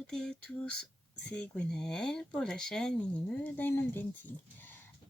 toutes et à tous, c'est Gwenaëlle pour la chaîne Minimeux Diamond Painting.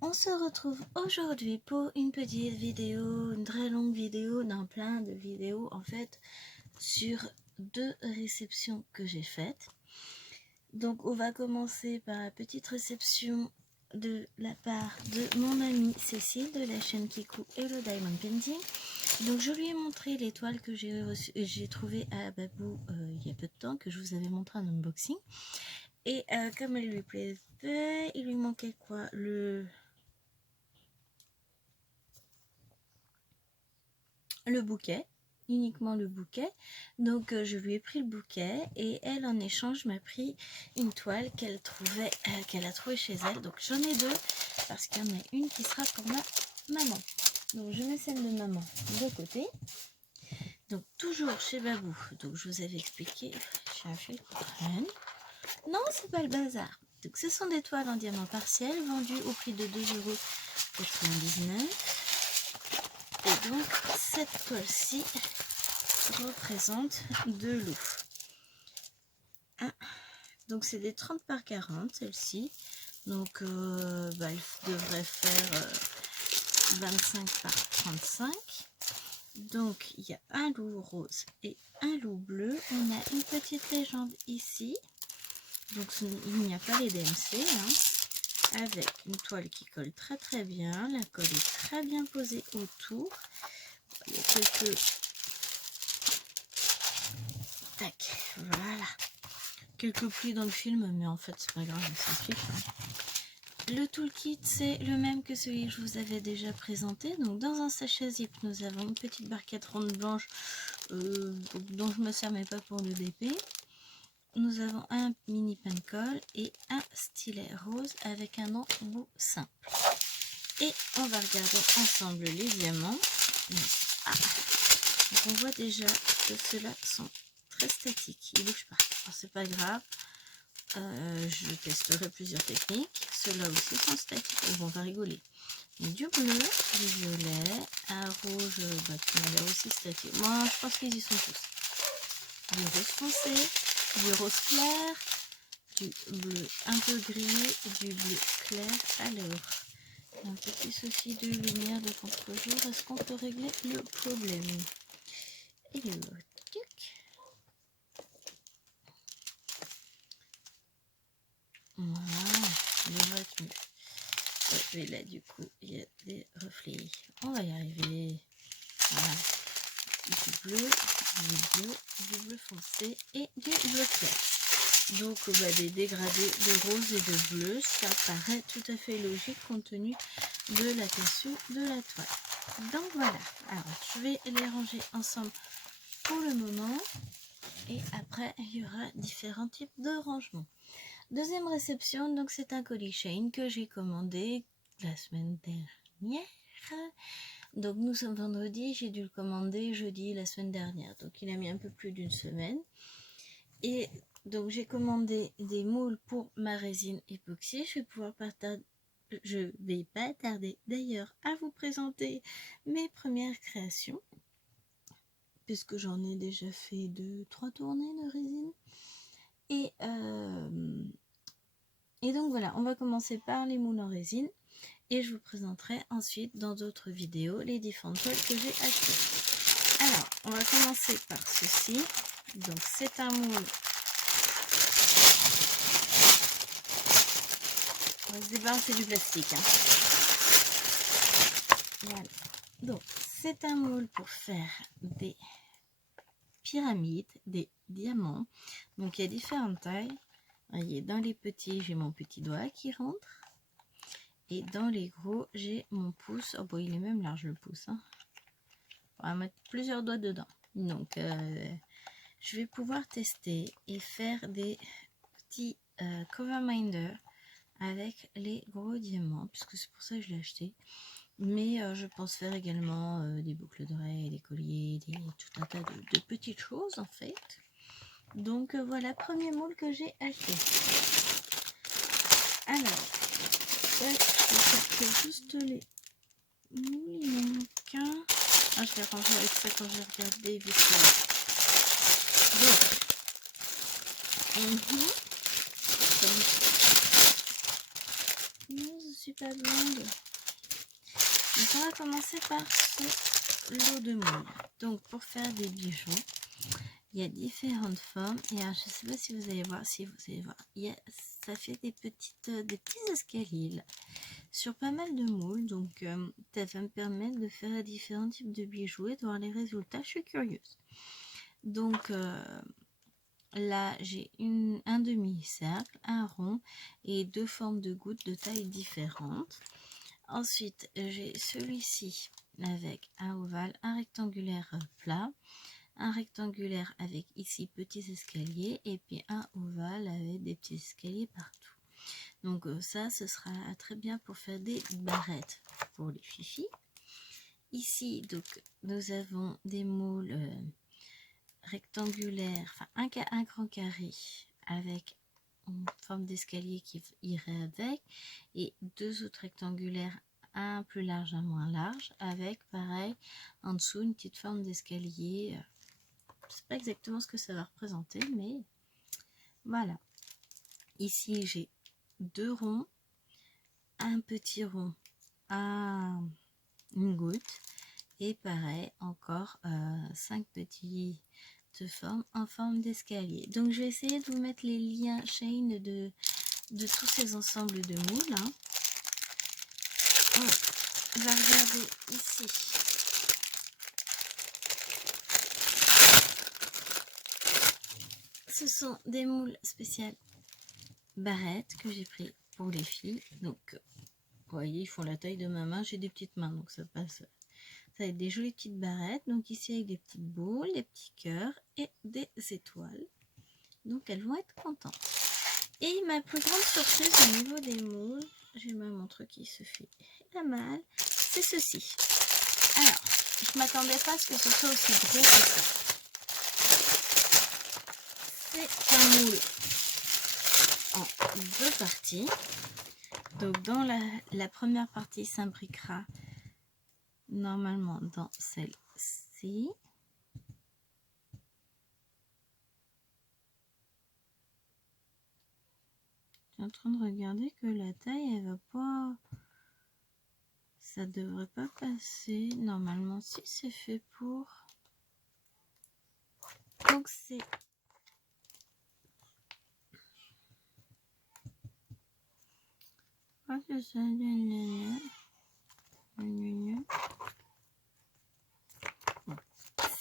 On se retrouve aujourd'hui pour une petite vidéo, une très longue vidéo, d'un plein de vidéos en fait, sur deux réceptions que j'ai faites. Donc on va commencer par la petite réception de la part de mon amie Cécile de la chaîne Kikou et le Diamond Painting. Donc je lui ai montré l'étoile que j'ai trouvée à Babou il y a peu de temps, que je vous avais montré un unboxing. Et comme elle lui plaisait, il lui manquait quoi? Le bouquet, uniquement le bouquet. Donc je lui ai pris le bouquet et elle en échange m'a pris une toile qu'elle a trouvée chez elle. Donc j'en ai deux parce qu'il y en a une qui sera pour ma maman. Donc je mets celle de maman de côté. Donc toujours chez Babou. Donc je vous avais expliqué, j'ai un fil qui traîne. Non, c'est pas le bazar. Donc ce sont des toiles en diamant partiel vendues au prix de 2,99 €. Et donc cette toile-ci représente de l'eau. Donc c'est des 30 par 40 celle-ci. Donc elle devrait faire 25 par 35. Donc il y a un loup rose et un loup bleu. On a une petite légende ici. Donc il n'y a pas les DMC, avec une toile qui colle très très bien. La colle est très bien posée autour. Il y a quelques... Tac, voilà. Quelques plis dans le film, mais en fait c'est pas grave, c'est fiche. Le toolkit c'est le même que celui que je vous avais déjà présenté. Donc dans un sachet zip, nous avons une petite barquette ronde blanche dont je me sers mais pas pour le DP. Nous avons un mini pen colle et un stylet rose avec un embout simple. Et on va regarder ensemble les diamants. Donc on voit déjà que ceux-là sont très statiques, ils ne bougent pas. Alors c'est pas grave, je testerai plusieurs techniques. Ceux-là aussi sont statiques, et on va rigoler. Donc, du bleu, du violet, un rouge qui m'a l'air aussi statique. Moi je pense qu'ils y sont tous. Du rose foncé, du rose clair, du bleu un peu gris, du bleu clair. Alors, un petit souci de lumière de contre-jour, est-ce qu'on peut régler le problème? Et le tuc. Voilà, il devrait être mieux. Et là du coup il y a des reflets. On va y arriver. Voilà. Du bleu, du bleu foncé et du bleu clair. Donc des dégradés de rose et de bleu, ça paraît tout à fait logique compte tenu de la cassure de la toile. Donc voilà, alors je vais les ranger ensemble pour le moment et après il y aura différents types de rangements. Deuxième réception, donc c'est un colis chain que j'ai commandé la semaine dernière. Donc nous sommes vendredi, j'ai dû le commander jeudi la semaine dernière, donc il a mis un peu plus d'une semaine. Et donc j'ai commandé des moules pour ma résine époxy. Je vais pas tarder d'ailleurs à vous présenter mes premières créations, puisque j'en ai déjà fait 2-3 tournées de résine. Et donc voilà, on va commencer par les moules en résine et je vous présenterai ensuite dans d'autres vidéos les différentes toiles que j'ai achetées. Alors, on va commencer par ceci. Donc c'est un moule. On va se débarrasser du plastique. Voilà. Donc c'est un moule pour faire des pyramides, des diamants. Donc il y a différentes tailles. Voyez, dans les petits, j'ai mon petit doigt qui rentre. Et dans les gros, j'ai mon pouce. Oh bon, il est même large le pouce. On va mettre plusieurs doigts dedans. Donc, je vais pouvoir tester et faire des petits cover minder avec les gros diamants, puisque c'est pour ça que je l'ai acheté. Mais je pense faire également des boucles d'oreilles, des colliers, tout un tas de petites choses en fait. Donc voilà, premier moule que j'ai acheté. Alors, je vais juste les moules, il en manque un. Ah, je vais ranger avec ça quand j'ai regardé vite fait. Donc, Non, je suis pas blonde. Donc on va commencer par ce lot de moules. Donc pour faire des bijoux, il y a différentes formes. Et alors, je ne sais pas si vous allez voir, ça fait des petits escaliers là, sur pas mal de moules. Donc ça va me permettre de faire différents types de bijoux et de voir les résultats. Je suis curieuse. Donc là, j'ai un demi-cercle, un rond et deux formes de gouttes de taille différentes. Ensuite, j'ai celui-ci avec un ovale, un rectangulaire plat, un rectangulaire avec ici petits escaliers et puis un ovale avec des petits escaliers partout. Donc ça, ce sera très bien pour faire des barrettes pour les fifis. Ici, donc, nous avons des moules rectangulaires, enfin un grand carré avec une forme d'escalier qui irait avec et deux autres rectangulaires, un plus large, un moins large, avec pareil en dessous une petite forme d'escalier. Je sais pas exactement ce que ça va représenter, mais voilà. Ici j'ai deux ronds, un petit rond, une goutte et pareil encore 5 petits formes en forme d'escalier. Donc je vais essayer de vous mettre les liens chain de tous ces ensembles de moules. Hein. On va regarder ici. Ce sont des moules spéciales barrettes que j'ai pris pour les filles. Donc, vous voyez, ils font la taille de ma main. J'ai des petites mains, donc ça passe. Ça va être des jolies petites barrettes. Donc ici avec des petites boules, des petits cœurs et des étoiles. Donc elles vont être contentes. Et ma plus grande surprise au niveau des moules, j'ai ma montre qui se fait la malle, c'est ceci. Alors, je m'attendais pas à ce que ce soit aussi gros que ça. C'est un moule en deux parties. Donc dans la première partie s'imbriquera normalement dans celle-ci. Je suis en train de regarder que la taille elle va pas, ça devrait pas passer normalement. Si c'est fait pour, donc c'est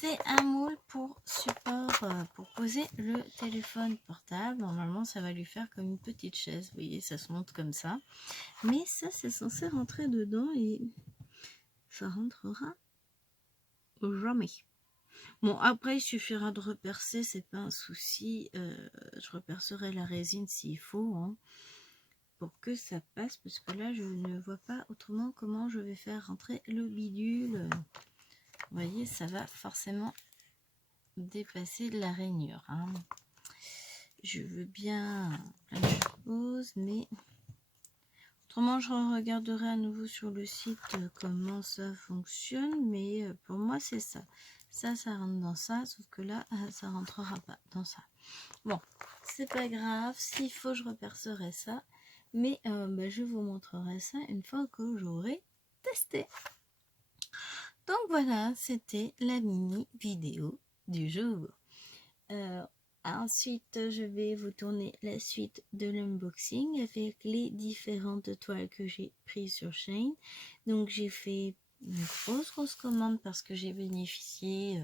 c'est un moule pour support, pour poser le téléphone portable. Normalement, ça va lui faire comme une petite chaise. Vous voyez, ça se monte comme ça. Mais ça, c'est censé rentrer dedans et ça rentrera jamais. Bon, après, il suffira de repercer, c'est pas un souci. Je repercerai la résine s'il faut, hein, pour que ça passe, parce que là, je ne vois pas autrement comment je vais faire rentrer le bidule. Vous voyez, ça va forcément dépasser la rainure. Hein. Je veux bien plein de choses, mais autrement, je regarderai à nouveau sur le site comment ça fonctionne, mais pour moi, c'est ça. Ça rentre dans ça, sauf que là, ça rentrera pas dans ça. Bon, c'est pas grave. S'il faut, je repercerai ça. Mais je vous montrerai ça une fois que j'aurai testé. Donc voilà, c'était la mini vidéo du jour. Ensuite, je vais vous tourner la suite de l'unboxing avec les différentes toiles que j'ai prises sur Shein. Donc j'ai fait une grosse commande parce que j'ai bénéficié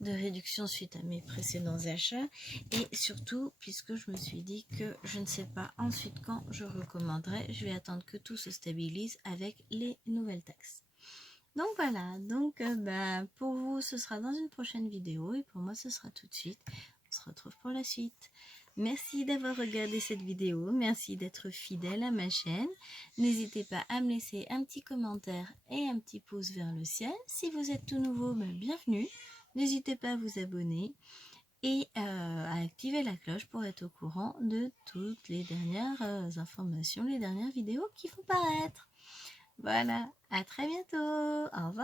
de réduction suite à mes précédents achats et surtout puisque je me suis dit que je ne sais pas ensuite quand je recommanderai, je vais attendre que tout se stabilise avec les nouvelles taxes. Donc voilà, donc pour vous ce sera dans une prochaine vidéo et pour moi ce sera tout de suite. On se retrouve pour la suite. Merci d'avoir regardé cette vidéo, merci d'être fidèle à ma chaîne. N'hésitez pas à me laisser un petit commentaire et un petit pouce vers le ciel. Si vous êtes tout nouveau, bienvenue. N'hésitez pas à vous abonner et à activer la cloche pour être au courant de toutes les dernières informations, les dernières vidéos qui vont paraître. Voilà, à très bientôt. Au revoir.